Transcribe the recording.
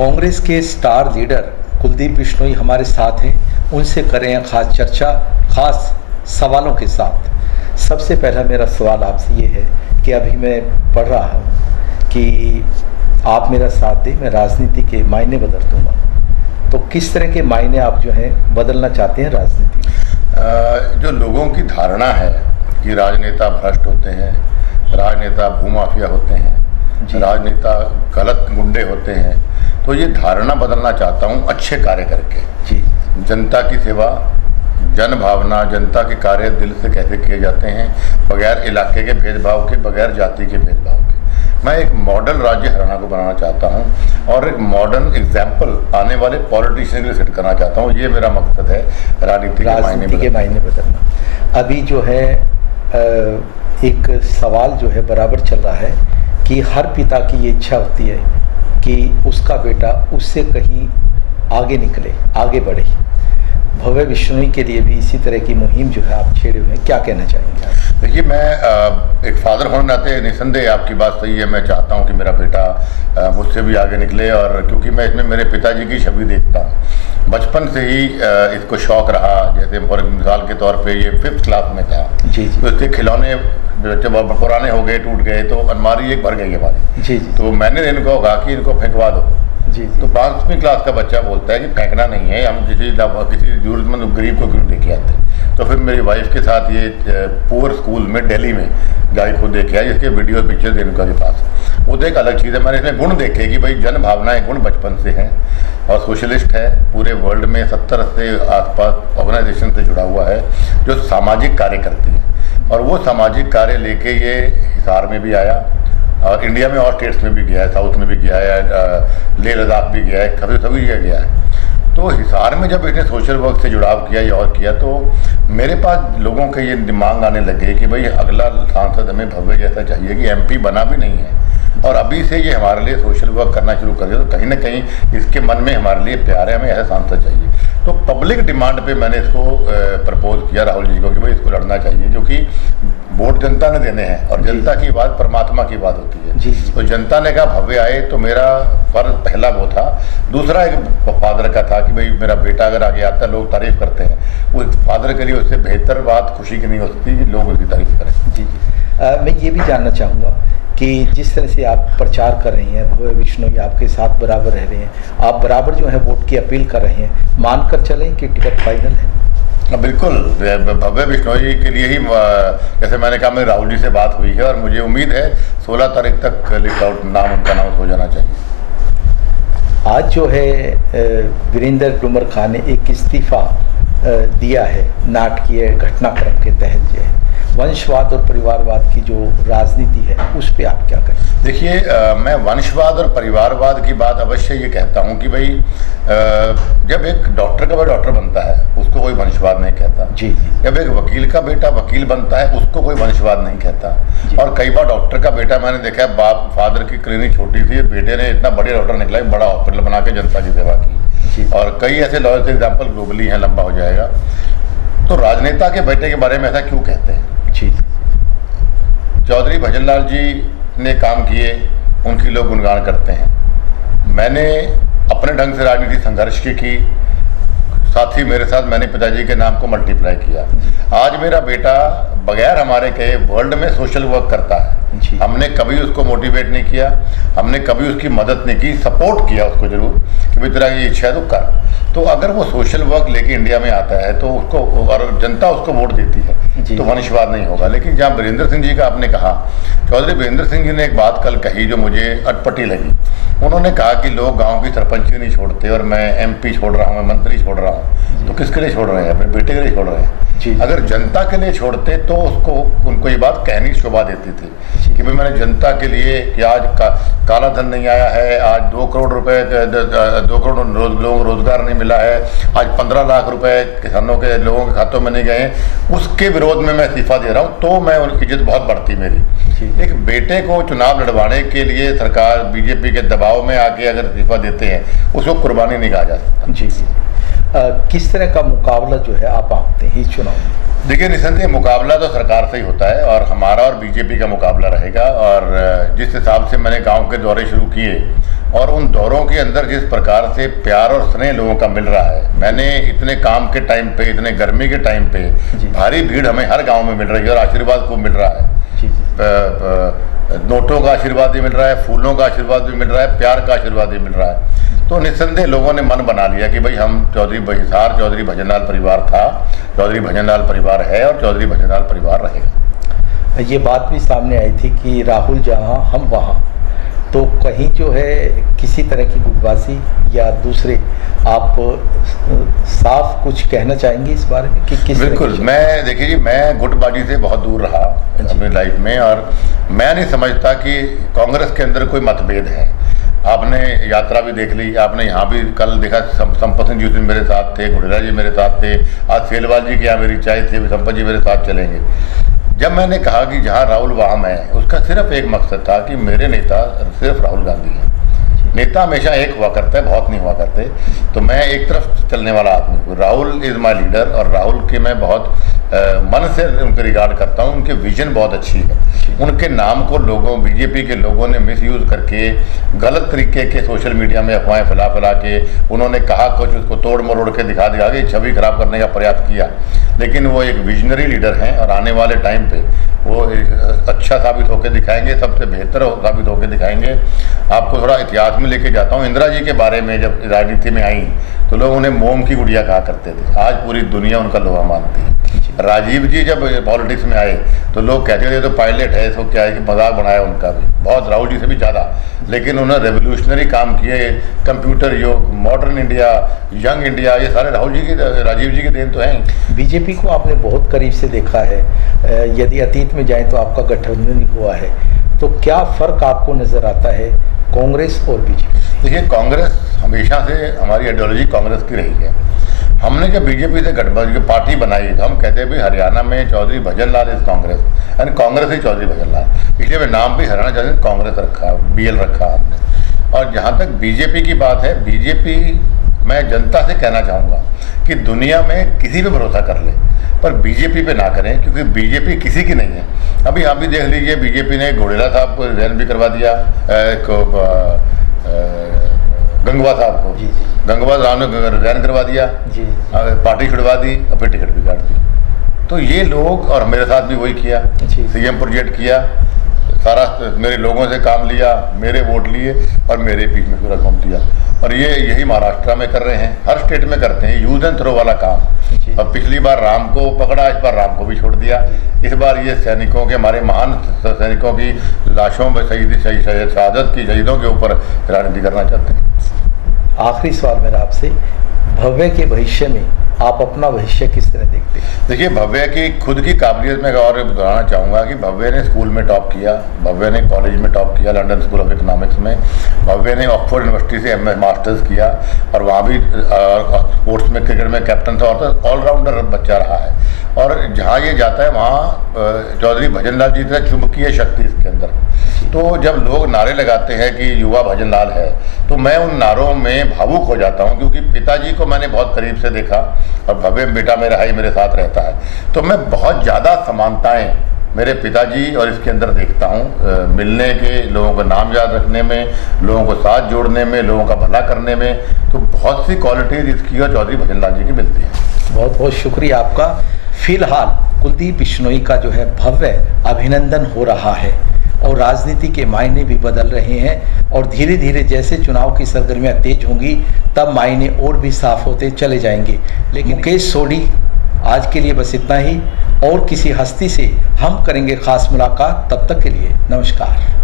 कांग्रेस के star leader Kuldeep Bishnoi हमारे साथ हैं। उनसे करें खास चर्चा खास सवालों के साथ। सबसे पहला मेरा सवाल आपसे ये है कि अभी मैं पढ़ रहा हूँ कि आप मेरा साथ दें, मैं राजनीति के मायने बदल दूँगा। तो किस तरह के मायने आप जो हैं बदलना चाहते हैं राजनीति में? जो लोगों की धारणा है कि राजनेता भ्रष्ट होते हैं, राजनेता भूमाफिया होते हैं, राजनेता गलत गुंडे होते हैं, तो ये धारणा बदलना चाहता हूँ अच्छे कार्य करके। जी, जनता की सेवा, जन भावना, जनता के कार्य दिल से कैसे किए जाते हैं, बगैर इलाके के भेदभाव के, बगैर जाति के भेदभाव के। मैं एक मॉडल राज्य हरियाणा को बनाना चाहता हूँ और एक मॉडर्न एग्जाम्पल आने वाले पॉलिटिशियन के लिए सेट करना चाहता हूँ। ये मेरा मकसद है राजनीति के मायने बदलना। अभी जो है एक सवाल जो है बराबर चल रहा है कि हर पिता की ये इच्छा होती है कि उसका बेटा उससे कहीं आगे निकले, आगे बढ़े। भव्य बिश्नोई के लिए भी इसी तरह की मुहिम जो है आप छेड़े हुए हैं, क्या कहना चाहेंगे आप? देखिए, मैं एक फादर होने नाते निसंदेह आपकी बात सही है। मैं चाहता हूं कि मेरा बेटा मुझसे भी आगे निकले, और क्योंकि मैं इसमें मेरे पिताजी की छवि देखता हूं। बचपन से ही इसको शौक रहा। जैसे फॉर मिसाल के तौर पे ये 5th क्लास में था, तो इसके खिलौने जब पुराने हो गए, टूट गए, तो अलमारी एक भर गई हमारी। तो मैंने इनको कहा कि इनको फेंकवा दो। तो 5वीं क्लास का बच्चा बोलता है कि फेंकना नहीं है, हम किसी जरूरतमंद गरीब को क्यों लेके आते। तो फिर मेरी वाइफ के साथ ये पुअर स्कूल में दिल्ली में जाके खुद देखे आए, जिसके वीडियो पिक्चर इनका के पास। वो तो एक अलग चीज़ है। मैंने इसमें गुण देखे कि भाई जन भावनाएं गुण बचपन से हैं, और सोशलिस्ट है। पूरे वर्ल्ड में 70 से आसपास ऑर्गेनाइजेशन से जुड़ा हुआ है जो सामाजिक कार्य करती है, और वो सामाजिक कार्य लेके ये हिसार में भी आया और इंडिया में और स्टेट्स में भी गया है, साउथ में भी गया है, लेह लद्दाख भी गया है, सभी जगह गया है। तो हिसार में जब इसने सोशल वर्क से जुड़ाव किया या और किया, तो मेरे पास लोगों के ये दिमाग आने लगे कि भाई अगला सांसद हमें भव्य जैसा चाहिए, कि MP बना भी नहीं है और अभी से ये हमारे लिए सोशल वर्क करना शुरू कर दिया। तो कहीं ना कहीं इसके मन में हमारे लिए प्यार है, हमें ऐसा सांसद चाहिए। तो पब्लिक डिमांड पे मैंने इसको प्रपोज किया राहुल जी को कि भाई इसको लड़ना चाहिए, क्योंकि वोट जनता ने देने हैं और जनता की बात परमात्मा की बात होती है। तो जनता ने कहा भव्य आए, तो मेरा फर्ज पहला वो था। दूसरा एक फादर का था कि भाई मेरा बेटा अगर आगे आता है, लोग तारीफ करते हैं, वो एक फादर के लिए उससे बेहतर बात खुशी की नहीं हो सकती कि लोग उसकी तारीफ करें। मैं ये भी जानना चाहूँगा कि जिस तरह से आप प्रचार कर रही हैं, भव्य बिश्नोई आपके साथ बराबर रह रहे हैं, आप बराबर जो है वोट की अपील कर रहे हैं, मानकर चलें कि टिकट फाइनल है? बिल्कुल, भव्य बिश्नोई के लिए ही, जैसे मैंने कहा, मेरी राहुल जी से बात हुई है और मुझे उम्मीद है 16 तारीख तक लिस्ट आउट उनका नाम हो जाना चाहिए। आज जो है वीरेंद्र डुमर खान ने एक इस्तीफा दिया है नाटकीय घटनाक्रम के तहत। जो है वंशवाद और परिवारवाद की जो राजनीति है, उस पर आप क्या कहें? देखिए, मैं वंशवाद और परिवारवाद की बात अवश्य ये कहता हूँ कि भाई जब एक डॉक्टर का बेटा डॉक्टर बनता है, उसको कोई वंशवाद नहीं कहता। जब एक वकील का बेटा वकील बनता है, उसको कोई वंशवाद नहीं कहता। और कई बार डॉक्टर का बेटा, मैंने देखा है, फादर की क्लिनिक छोटी थी, बेटे ने इतना बड़े डॉक्टर निकला, बड़ा हॉस्पिटल बना के जनता की सेवा की। और कई ऐसे लॉयर्स एग्जाम्पल ग्लोबली हैं, लंबा हो जाएगा। तो राजनेता के बेटे के बारे में ऐसा क्यों कहते हैं? चौधरी भजनलाल जी ने काम किए, उनकी लोग गुणगान करते हैं। मैंने अपने ढंग से राजनीति संघर्ष की, साथ ही मेरे साथ मैंने पिताजी के नाम को मल्टीप्लाई किया। आज मेरा बेटा बगैर हमारे कहे वर्ल्ड में सोशल वर्क करता है। हमने कभी उसको मोटिवेट नहीं किया, हमने कभी उसकी मदद नहीं की, सपोर्ट किया उसको जरूर कि भाई तेरा ये इच्छा है तो कर। तो अगर वो सोशल वर्क लेके इंडिया में आता है तो उसको, और जनता उसको वोट देती है, तो वंशवाद नहीं होगा। लेकिन जहाँ वीरेंद्र सिंह जी का आपने कहा, चौधरी वीरेंद्र सिंह जी ने एक बात कल कही जो मुझे अटपटी लगी। उन्होंने कहा कि लोग गांव की सरपंची नहीं छोड़ते और मैं MP छोड़ रहा हूँ, मैं मंत्री छोड़ रहा हूँ। तो किसके लिए छोड़ रहे हैं? अपने बेटे के लिए छोड़ रहे हैं। अगर जनता के लिए छोड़ते तो उनको ये बात कहनी शोभा देती थी कि भाई मैंने जनता के लिए, कि आज काला धन नहीं आया है, आज 2 करोड़ रुपए, 2 करोड़ लोगों को रोजगार नहीं मिला है, आज 15 लाख रुपए किसानों के लोगों के खातों में नहीं गए, उसके विरोध में मैं इस्तीफा दे रहा हूँ। तो मैं उनकी इज्जत बहुत बढ़ती मेरी। एक बेटे को चुनाव लड़वाने के लिए सरकार BJP के दबाव में आके अगर इस्तीफा देते हैं, उसको कुर्बानी नहीं कहा जा सकता। किस तरह का मुकाबला जो है आप आंकते हैं इस चुनाव में? देखिए निसंदेह मुकाबला तो सरकार से ही होता है और हमारा और बीजेपी का मुकाबला रहेगा। और जिस हिसाब से मैंने गांव के दौरे शुरू किए और उन दौरों के अंदर जिस प्रकार से प्यार और स्नेह लोगों का मिल रहा है, मैंने इतने काम के टाइम पे, इतने गर्मी के टाइम पे भारी भीड़ हमें हर गांव में मिल रही है और आशीर्वाद खूब मिल रहा है। नोटों का आशीर्वाद भी मिल रहा है, फूलों का आशीर्वाद भी मिल रहा है, प्यार का आशीर्वाद भी मिल रहा है। तो निस्संदेह लोगों ने मन बना लिया कि भाई हम चौधरी भजनलाल परिवार था, चौधरी भजनलाल परिवार है और चौधरी भजनलाल परिवार रहेगा। ये बात भी सामने आई थी कि राहुल जहाँ हम वहाँ, तो कहीं जो है किसी तरह की गुटबाजी या दूसरे, आप साफ कुछ कहना चाहेंगे इस बारे में कि किस? बिल्कुल, मैं देखिए जी, मैं गुटबाजी से बहुत दूर रहा अपनी लाइफ में और मैं नहीं समझता कि कांग्रेस के अंदर कोई मतभेद है। आपने यात्रा भी देख ली, आपने यहाँ भी कल देखा, संपत सिंह जी उस दिन मेरे साथ थे, गुडेरा जी मेरे साथ थे, आज सेलवाल जी के यहाँ मेरी चाय थी, संपत जी मेरे साथ चलेंगे। जब मैंने कहा कि जहाँ राहुल वहाँ मैं, उसका सिर्फ एक मकसद था कि मेरे नेता सिर्फ राहुल गांधी हैं। नेता हमेशा एक हुआ करता है, बहुत नहीं हुआ करते। तो मैं एक तरफ चलने वाला आदमी हूँ, राहुल इज़ माई लीडर और राहुल के मैं बहुत मन से उनके रिगार्ड करता हूँ। उनके विजन बहुत अच्छी है। उनके नाम को लोगों, बीजेपी के लोगों ने मिसयूज़ करके गलत तरीके के सोशल मीडिया में अफवाहें फैला के उन्होंने कहा कुछ, उसको तोड़ मरोड़ के दिखा के छवि खराब करने का प्रयास किया। लेकिन वो एक विजनरी लीडर हैं और आने वाले टाइम पे वो अच्छा साबित होकर दिखाएंगे, सबसे बेहतर साबित होकर दिखाएंगे। आपको थोड़ा इतिहास में लेके जाता हूँ। इंदिरा जी के बारे में जब राजनीति में आई तो लोग उन्हें मोम की गुड़िया कहा करते थे, आज पूरी दुनिया उनका लोहा मानती है। राजीव जी जब पॉलिटिक्स में आए तो लोग कहते थे तो पायलट है, इसको क्या है कि मजाक बनाया उनका भी, बहुत राहुल जी से भी ज़्यादा। लेकिन उन्होंने रेवोल्यूशनरी काम किए, कंप्यूटर युग, मॉडर्न इंडिया, यंग इंडिया, ये सारे राहुल जी की, राजीव जी के देन तो हैं। बीजेपी को आपने बहुत करीब से देखा है, यदि अतीत में जाए तो आपका गठबंधन हुआ है, तो क्या फ़र्क आपको नज़र आता है कांग्रेस और बीजेपी? देखिए, कांग्रेस हमेशा से, हमारी आइडियोलॉजी कांग्रेस की रही है। हमने जब बीजेपी से गठबंधन की पार्टी बनाई तो हम कहते हैं भाई हरियाणा में चौधरी भजनलाल इज कांग्रेस, यानी कांग्रेस ही चौधरी भजनलाल। इसलिए मैं नाम भी हरियाणा चौधरी कांग्रेस रखा, BL रखा हमने। और जहाँ तक बीजेपी की बात है, बीजेपी, मैं जनता से कहना चाहूँगा कि दुनिया में किसी पे भरोसा कर ले पर बीजेपी पे ना करें, क्योंकि बीजेपी किसी की नहीं है। अभी आप भी देख लीजिए, बीजेपी ने घोड़ेला साहब को रिजाइन भी करवा दिया, गंगवा साहब को, गंगवा राव ने रिजाइन करवा दिया, पार्टी छुड़वा दी और फिर टिकट भी काट दी। तो ये लोग, और मेरे साथ भी वही किया, CM प्रोजेक्ट किया, सारा मेरे लोगों से काम लिया, मेरे वोट लिए और मेरे पीठ में पूरा घूम दिया। और ये यही महाराष्ट्र में कर रहे हैं, हर स्टेट में करते हैं, यूज एंड थ्रो वाला काम। अब पिछली बार राम को पकड़ा, इस बार राम को भी छोड़ दिया। इस बार ये सैनिकों के, हमारे महान सैनिकों की लाशों में शहादत की शहीदों के ऊपर राजनीति करना चाहते हैं। आखिरी सवाल मेरा आपसे, भव्य के भविष्य में आप अपना भविष्य किस तरह देखते हैं? देखिए, भव्य की खुद की काबिलियत में और बताना चाहूँगा कि भव्य ने स्कूल में टॉप किया, भव्य ने कॉलेज में टॉप किया, लंदन स्कूल ऑफ इकोनॉमिक्स में। भव्य ने ऑक्सफोर्ड यूनिवर्सिटी से MS मास्टर्स किया और वहाँ भी स्पोर्ट्स में, क्रिकेट में कैप्टन था और ऑलराउंडर बच्चा रहा है। और जहाँ ये जाता है वहाँ चौधरी भजनलाल जी से चुंबकीय शक्ति इसके अंदर। तो जब लोग नारे लगाते हैं कि युवा भजनलाल है, तो मैं उन नारों में भावुक हो जाता हूं, क्योंकि पिताजी को मैंने बहुत करीब से देखा और भव्य बेटा मेरा ही मेरे साथ रहता है। तो मैं बहुत ज़्यादा समानताएं मेरे पिताजी और इसके अंदर देखता हूं, मिलने के, लोगों का नाम याद रखने में, लोगों को साथ जोड़ने में, लोगों का भला करने में। तो बहुत सी क्वालिटीज इसकी और चौधरी भजनलाल जी की मिलती है। बहुत बहुत शुक्रिया आपका। फिलहाल कुलदीप बिश्नोई का जो है भव्य अभिनंदन हो रहा है और राजनीति के मायने भी बदल रहे हैं और धीरे धीरे जैसे चुनाव की सरगर्मियां तेज होंगी तब मायने और भी साफ होते चले जाएंगे। लेकिन मुकेश सोढ़ी, आज के लिए बस इतना ही, और किसी हस्ती से हम करेंगे खास मुलाकात। तब तक के लिए नमस्कार।